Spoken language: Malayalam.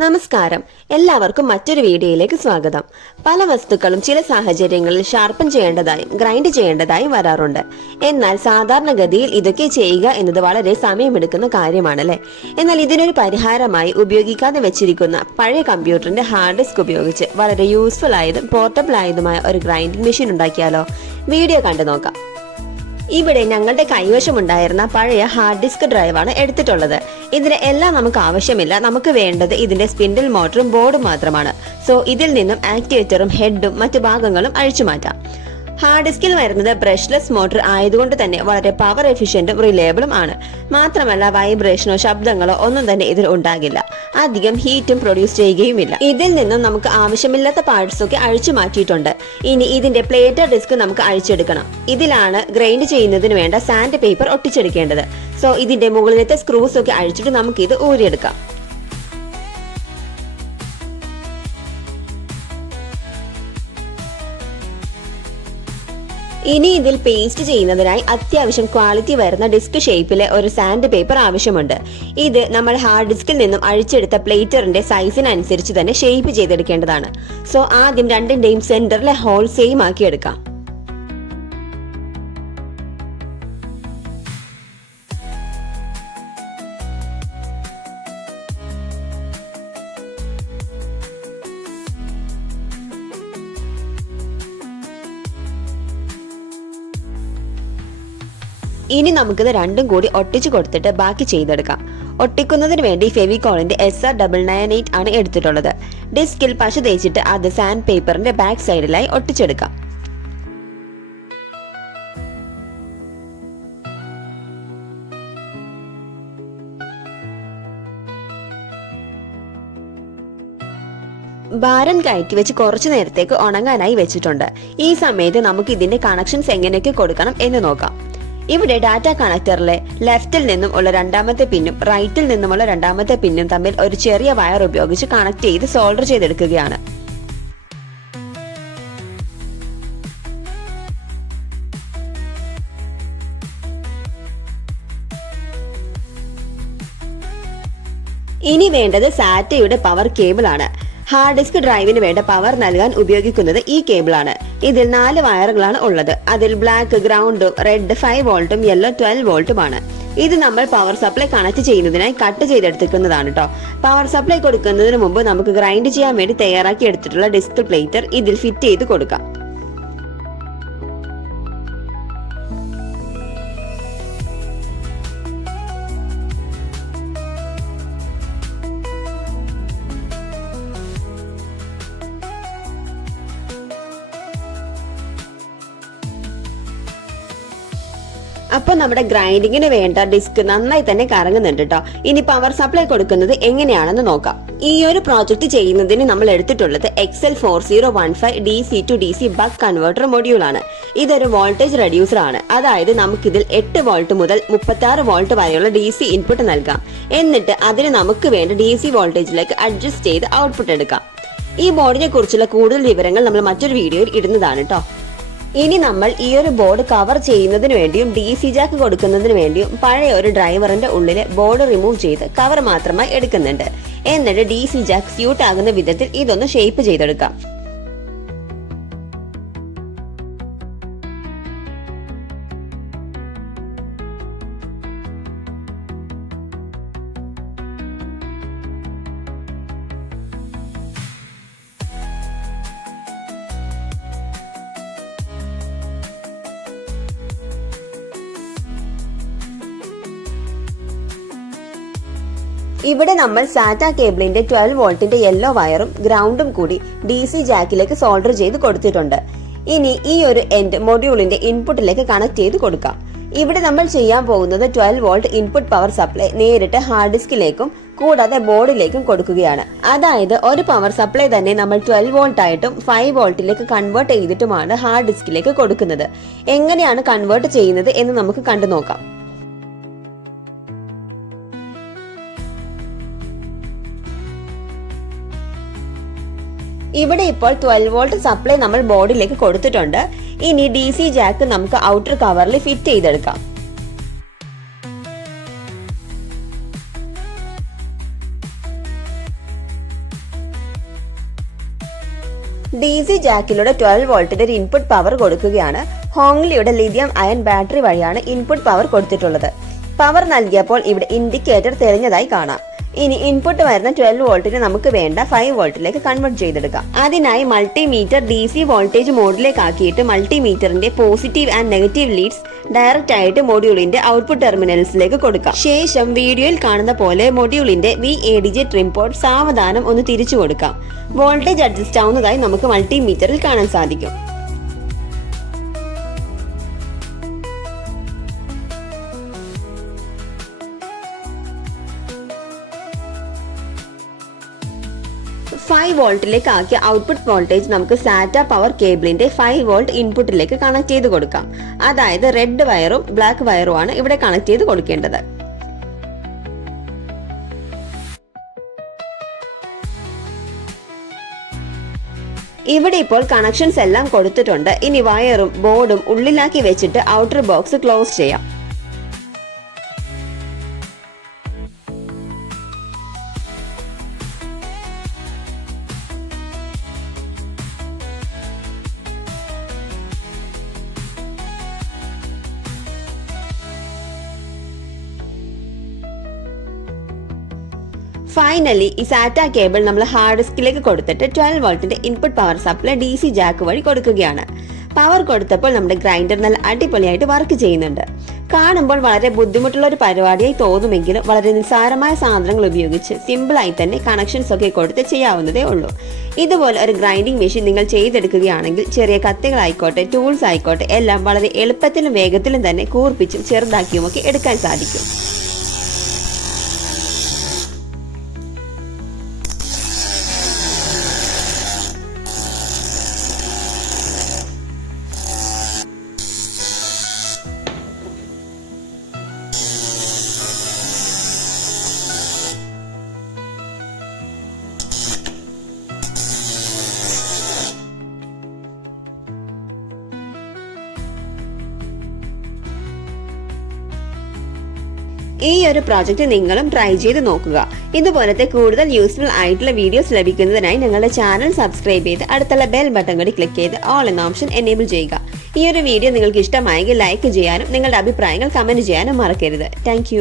നമസ്കാരം, എല്ലാവർക്കും മറ്റൊരു വീഡിയോയിലേക്ക് സ്വാഗതം. പല വസ്തുക്കളും ചില സാഹചര്യങ്ങളിൽ ഷാർപ്പൻ ചെയ്യേണ്ടതായും ഗ്രൈൻഡ് ചെയ്യേണ്ടതായും വരാറുണ്ട്. എന്നാൽ സാധാരണഗതിയിൽ ഇതൊക്കെ ചെയ്യുക എന്നത് വളരെ സമയമെടുക്കുന്ന കാര്യമാണല്ലേ. എന്നാൽ ഇതിനൊരു പരിഹാരമായി ഉപയോഗിക്കാതെ വെച്ചിരിക്കുന്ന പഴയ കമ്പ്യൂട്ടറിന്റെ ഹാർഡ് ഡിസ്ക് ഉപയോഗിച്ച് വളരെ യൂസ്ഫുൾ ആയതും പോർട്ടബിൾ ആയതുമായ ഒരു ഗ്രൈൻഡിംഗ് മെഷീൻ ഉണ്ടാക്കിയാലോ? വീഡിയോ കണ്ടു നോക്കാം. ഇവിടെ ഞങ്ങളുടെ കൈവശമുണ്ടായിരുന്ന പഴയ ഹാർഡ് ഡിസ്ക് ഡ്രൈവാണ് എടുത്തിട്ടുള്ളത്. ഇതിന് എല്ലാം നമുക്ക് ആവശ്യമില്ല. നമുക്ക് വേണ്ടത് ഇതിന്റെ സ്പിൻഡിൽ മോട്ടറും ബോർഡും മാത്രമാണ്. സോ ഇതിൽ നിന്നും ആക്ടിവേറ്ററും ഹെഡും മറ്റു ഭാഗങ്ങളും അഴിച്ചു മാറ്റാം. ഹാർഡ് ഡിസ്കിൽ വരുന്നത് ബ്രഷ്ലെസ് മോട്ടർ ആയതുകൊണ്ട് തന്നെ വളരെ പവർ എഫിഷ്യന്റും റിലയബിളും ആണ്. മാത്രമല്ല വൈബ്രേഷനോ ശബ്ദങ്ങളോ ഒന്നും തന്നെ ഇതിൽ ഉണ്ടാകില്ല. അധികം ഹീറ്റും പ്രൊഡ്യൂസ് ചെയ്യുകയുമില്ല. ഇതിൽ നിന്നും നമുക്ക് ആവശ്യമില്ലാത്ത പാർട്സ് ഒക്കെ അഴിച്ചു മാറ്റിയിട്ടുണ്ട്. ഇനി ഇതിന്റെ പ്ലേറ്റർ ഡിസ്ക് നമുക്ക് അഴിച്ചെടുക്കണം. ഇതിലാണ് ഗ്രൈൻഡ് ചെയ്യുന്നതിന് വേണ്ട സാൻഡ് പേപ്പർ ഒട്ടിച്ചെടുക്കേണ്ടത്. സോ ഇതിന്റെ മുകളിലത്തെ സ്ക്രൂസ് ഒക്കെ അഴിച്ചിട്ട് നമുക്ക് ഇത് ഊരിയെടുക്കാം. ഇനി ഇതിൽ പേസ്റ്റ് ചെയ്യുന്നതിനായി അത്യാവശ്യം ക്വാളിറ്റി വരുന്ന ഡിസ്ക് ഷേപ്പിലെ ഒരു സാൻഡ് പേപ്പർ ആവശ്യമുണ്ട്. ഇത് നമ്മൾ ഹാർഡ് ഡിസ്കിൽ നിന്നും അഴിച്ചെടുത്ത പ്ലേറ്ററിന്റെ സൈസിനനുസരിച്ച് തന്നെ ഷേപ്പ് ചെയ്തെടുക്കേണ്ടതാണ്. സോ ആദ്യം രണ്ടിന്റെയും സെന്ററിലെ ഹോൾ സെയിം ആക്കി എടുക്കാം. ഇനി നമുക്കിത് രണ്ടും കൂടി ഒട്ടിച്ചു കൊടുത്തിട്ട് ബാക്കി ചെയ്തെടുക്കാം. ഒട്ടിക്കുന്നതിന് വേണ്ടി ഫെവിക്കോളിന്റെ SR998 ആണ് എടുത്തിട്ടുള്ളത്. ഡിസ്കിൽ പശ തേച്ചിട്ട് അത് സാൻഡ് പേപ്പറിന്റെ ബാക്ക് സൈഡിലായി ഒട്ടിച്ചെടുക്കാം. ഭാരം കയറ്റി വെച്ച് കുറച്ചു നേരത്തേക്ക് ഉണങ്ങാനായി വെച്ചിട്ടുണ്ട്. ഈ സമയത്ത് നമുക്ക് ഇതിന്റെ കണക്ഷൻസ് എങ്ങനെയൊക്കെ കൊടുക്കണം എന്ന് നോക്കാം. ഇവിടെ ഡാറ്റ കണക്ടറിലെ ലെഫ്റ്റിൽ നിന്നും ഉള്ള രണ്ടാമത്തെ പിന്നും റൈറ്റിൽ നിന്നുമുള്ള രണ്ടാമത്തെ പിന്നും തമ്മിൽ ഒരു ചെറിയ വയർ ഉപയോഗിച്ച് കണക്ട് ചെയ്ത് സോൾഡർ ചെയ്തെടുക്കുകയാണ്. ഇനി വേണ്ടത് സാറ്റയുടെ പവർ കേബിൾ ആണ്. ഹാർഡ് ഡിസ്ക് ഡ്രൈവിന് വേണ്ട പവർ നൽകാൻ ഉപയോഗിക്കുന്നത് ഈ കേബിൾ ആണ്. ഇതിൽ 4 വയറുകളാണ് ഉള്ളത്. അതിൽ ബ്ലാക്ക് ഗ്രൗണ്ടും റെഡ് 5 വോൾട്ടും യെല്ലോ 12 വോൾട്ടുമാണ്. ഇത് നമ്മൾ പവർ സപ്ലൈ കണക്ട് ചെയ്യുന്നതിനായി കട്ട് ചെയ്തെടുക്കുന്നതാണ് കേട്ടോ. പവർ സപ്ലൈ കൊടുക്കുന്നതിന് മുമ്പ് നമുക്ക് ഗ്രൈൻഡ് ചെയ്യാൻ വേണ്ടി തയ്യാറാക്കി എടുത്തിട്ടുള്ള ഡിസ്ക് പ്ലേറ്റർ ഇതിൽ ഫിറ്റ് ചെയ്ത് കൊടുക്കാം. അപ്പൊ നമ്മുടെ ഗ്രൈൻഡിങ്ങിന് വേണ്ട ഡിസ്ക് നന്നായി തന്നെ കറങ്ങുന്നുണ്ട് കേട്ടോ. ഇനി പവർ സപ്ലൈ കൊടുക്കുന്നത് എങ്ങനെയാണെന്ന് നോക്കാം. ഈ ഒരു പ്രോജക്ട് ചെയ്യുന്നതിന് നമ്മൾ എടുത്തിട്ടുള്ളത് XL4015 DC to DC buck converter module ആണ്. ഇതൊരു വോൾട്ടേജ് റെഡ്യൂസർ ആണ്. അതായത് നമുക്കിതിൽ 8 വോൾട്ട് മുതൽ 36 വോൾട്ട് വരെയുള്ള DC ഇൻപുട്ട് നൽകാം. എന്നിട്ട് അതിന് നമുക്ക് വേണ്ട DC വോൾട്ടേജിലേക്ക് അഡ്ജസ്റ്റ് ചെയ്ത് ഔട്ട്പുട്ട് എടുക്കാം. ഈ ബോർഡിനെ കുറിച്ചുള്ള കൂടുതൽ വിവരങ്ങൾ നമ്മൾ മറ്റൊരു വീഡിയോയിൽ ഇടുന്നതാണ് കേട്ടോ. ഇനി നമ്മൾ ഈ ഒരു ബോർഡ് കവർ ചെയ്യുന്നതിന് വേണ്ടിയും DC ജാക്ക് കൊടുക്കുന്നതിന് വേണ്ടിയും പഴയ ഒരു ഡ്രൈവറിന്റെ ഉള്ളിലെ ബോർഡ് റിമൂവ് ചെയ്ത് കവർ മാത്രമായി എടുക്കുന്നുണ്ട്. എന്നിട്ട് DC ജാക്ക് സ്യൂട്ട് ആകുന്ന വിധത്തിൽ ഇതൊന്ന് ഷേപ്പ് ചെയ്തെടുക്കാം. ഇവിടെ നമ്മൾ സാറ്റ കേബിളിന്റെ 12 വോൾട്ടിന്റെ യെല്ലോ വയറും ഗ്രൗണ്ടും കൂടി DC ജാക്കിലേക്ക് സോൾഡർ ചെയ്ത് കൊടുത്തിട്ടുണ്ട്. ഇനി ഈ ഒരു എൻഡ് മൊഡ്യൂളിന്റെ ഇൻപുട്ടിലേക്ക് കണക്ട് ചെയ്ത് കൊടുക്കാം. ഇവിടെ നമ്മൾ ചെയ്യാൻ പോകുന്നത് 12 വോൾട്ട് ഇൻപുട്ട് പവർ സപ്ലൈ നേരിട്ട് ഹാർഡ് ഡിസ്കിലേക്കും കൂടാതെ ബോർഡിലേക്കും കൊടുക്കുകയാണ്. അതായത് ഒരു പവർ സപ്ലൈ തന്നെ നമ്മൾ 12 വോൾട്ട് ആയിട്ടും 5 വോൾട്ടിലേക്ക് കൺവേർട്ട് ചെയ്തിട്ടുമാണ് ഹാർഡ് ഡിസ്കിലേക്ക് കൊടുക്കുന്നത്. എങ്ങനെയാണ് കൺവേർട്ട് ചെയ്യുന്നത് എന്ന് നമുക്ക് കണ്ടു നോക്കാം. ഇവിടെ ഇപ്പോൾ 12 വോൾട്ട് സപ്ലൈ നമ്മൾ ബോർഡിലേക്ക് കൊടുത്തിട്ടുണ്ട്. ഇനി DC ജാക്ക് നമുക്ക് ഔട്ടർ കവറിൽ ഫിറ്റ് ചെയ്തെടുക്കാം. DC ജാക്കിലൂടെ 12 വോൾട്ടിന്റെ ഒരു ഇൻപുട്ട് പവർ കൊടുക്കുകയാണ്. ഹോങ്ലിയുടെ ലിഥിയം അയൺ ബാറ്ററി വഴിയാണ് ഇൻപുട്ട് പവർ കൊടുത്തിട്ടുള്ളത്. പവർ നൽകിയപ്പോൾ ഇവിടെ ഇൻഡിക്കേറ്റർ തെളിഞ്ഞതായി കാണാം. ഇനി ഇൻപുട്ട് വരുന്ന 12 വോൾട്ടിന് നമുക്ക് വേണ്ട 5 വോൾട്ടിലേക്ക് കൺവേർട്ട് ചെയ്തെടുക്കാം. അതിനായി മൾട്ടിമീറ്റർ DC വോൾട്ടേജ് മോഡിലേക്ക് ആക്കിയിട്ട് മൾട്ടിമീറ്ററിന്റെ positive and negative leads direct ആയിട്ട് മൊഡ്യൂളിന്റെ ഔട്ട്പുട്ട് ടെർമിനൽസിലേക്ക് കൊടുക്കാം. ശേഷം വീഡിയോയിൽ കാണുന്ന പോലെ മൊഡ്യൂളിന്റെ VADJ ട്രിം പോർട്ട് സാവധാനം ഒന്ന് തിരിച്ചു കൊടുക്കാം. വോൾട്ടേജ് അഡ്ജസ്റ്റ് ആവുന്നതായി നമുക്ക് മൾട്ടിമീറ്ററിൽ കാണാൻ സാധിക്കും. ഫൈവ് വോൾട്ടിലേക്ക് ആക്കിയ ഔട്ട്പുട്ട് വോൾട്ടേജ് നമുക്ക് സാറ്റ പവർ കേബിളിന്റെ 5 വോൾട്ട് ഇൻപുട്ടിലേക്ക് കണക്ട് ചെയ്ത് കൊടുക്കാം. അതായത് റെഡ് വയറും ബ്ലാക്ക് വയറുമാണ് ഇവിടെ കണക്ട് ചെയ്ത് കൊടുക്കേണ്ടത്. ഇവിടെ ഇപ്പോൾ കണക്ഷൻസ് എല്ലാം കൊടുത്തിട്ടുണ്ട്. ഇനി വയറും ബോർഡും ഉള്ളിലാക്കി വെച്ചിട്ട് ഔട്ടർ ബോക്സ് ക്ലോസ് ചെയ്യാം. ഫൈനലി ഈ സാറ്റ കേബിൾ നമ്മൾ ഹാർഡ് ഡിസ്കിലേക്ക് കൊടുത്തിട്ട് 12 വോൾട്ടിന്റെ input power supply DC jack വഴി കൊടുക്കുകയാണ്. പവർ കൊടുത്തപ്പോൾ നമ്മുടെ ഗ്രൈൻഡർ നല്ല അടിപൊളിയായിട്ട് വർക്ക് ചെയ്യുന്നുണ്ട്. കാണുമ്പോൾ വളരെ ബുദ്ധിമുട്ടുള്ള ഒരു പരിപാടിയായി തോന്നുമെങ്കിലും വളരെ നിസ്സാരമായ സാധനങ്ങൾ ഉപയോഗിച്ച് സിമ്പിളായി തന്നെ കണക്ഷൻസ് ഒക്കെ കൊടുത്ത് ചെയ്യാവുന്നതേ ഉള്ളൂ. ഇതുപോലെ ഒരു ഗ്രൈൻഡിങ് മെഷീൻ നിങ്ങൾ ചെയ്തെടുക്കുകയാണെങ്കിൽ ചെറിയ കത്തികളായിക്കോട്ടെ ടൂൾസ് ആയിക്കോട്ടെ എല്ലാം വളരെ എളുപ്പത്തിലും വേഗത്തിലും തന്നെ കൂർപ്പിച്ചും ചെറുതാക്കിയുമൊക്കെ എടുക്കാൻ സാധിക്കും. ഈ ഒരു പ്രോജക്റ്റ് നിങ്ങളും ട്രൈ ചെയ്ത് നോക്കുക. ഇതുപോലത്തെ കൂടുതൽ യൂസ്ഫുൾ ആയിട്ടുള്ള വീഡിയോസ് ലഭിക്കുന്നതിനായി ഞങ്ങളുടെ ചാനൽ സബ്സ്ക്രൈബ് ചെയ്ത് അടുത്തുള്ള ബെൽ ബട്ടൺ കൂടി ക്ലിക്ക് ചെയ്ത് ഓൾ എന്ന ഓപ്ഷൻ എനേബിൾ ചെയ്യുക. ഈ ഒരു വീഡിയോ നിങ്ങൾക്ക് ഇഷ്ടമായെങ്കിൽ ലൈക്ക് ചെയ്യാനും നിങ്ങളുടെ അഭിപ്രായങ്ങൾ കമന്റ് ചെയ്യാനും മറക്കരുത്. താങ്ക്